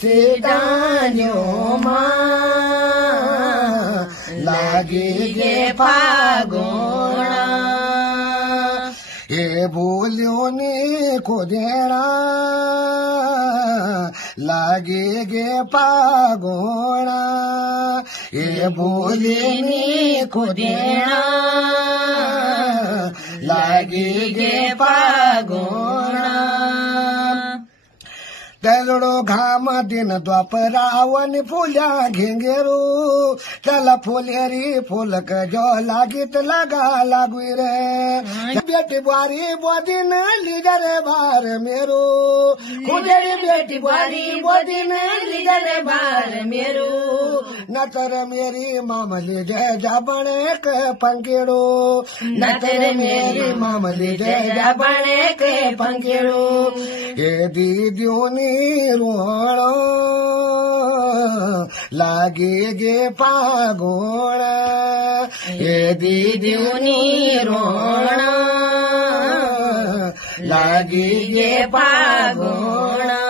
से डान्यो मां लागी गे फागोणा ए बोलियो ने खोदेड़ा लागे गे फागोणा ए बोले ने खोदेड़ा लागे गे फागोणा तेलड़ो घाम दिन द्वापरावन फूल्या घेंगेरू चला फुलेरी फूलक जो लागित लगा लागू रे बेटी बुआरी बोदिन लीजर बार मेरो खुदेरी बेटी बुआरी बोदिन लीजर बार मेरो नतर मेरी मामली जय जाबणे के पंकेड़ो नतर मेरी मामली जय जाबणे के पंकेड़ो ये दीदियों ने रोणो लागे गे फागोणा ये दीदियों रोणो लागे गे फागोणा।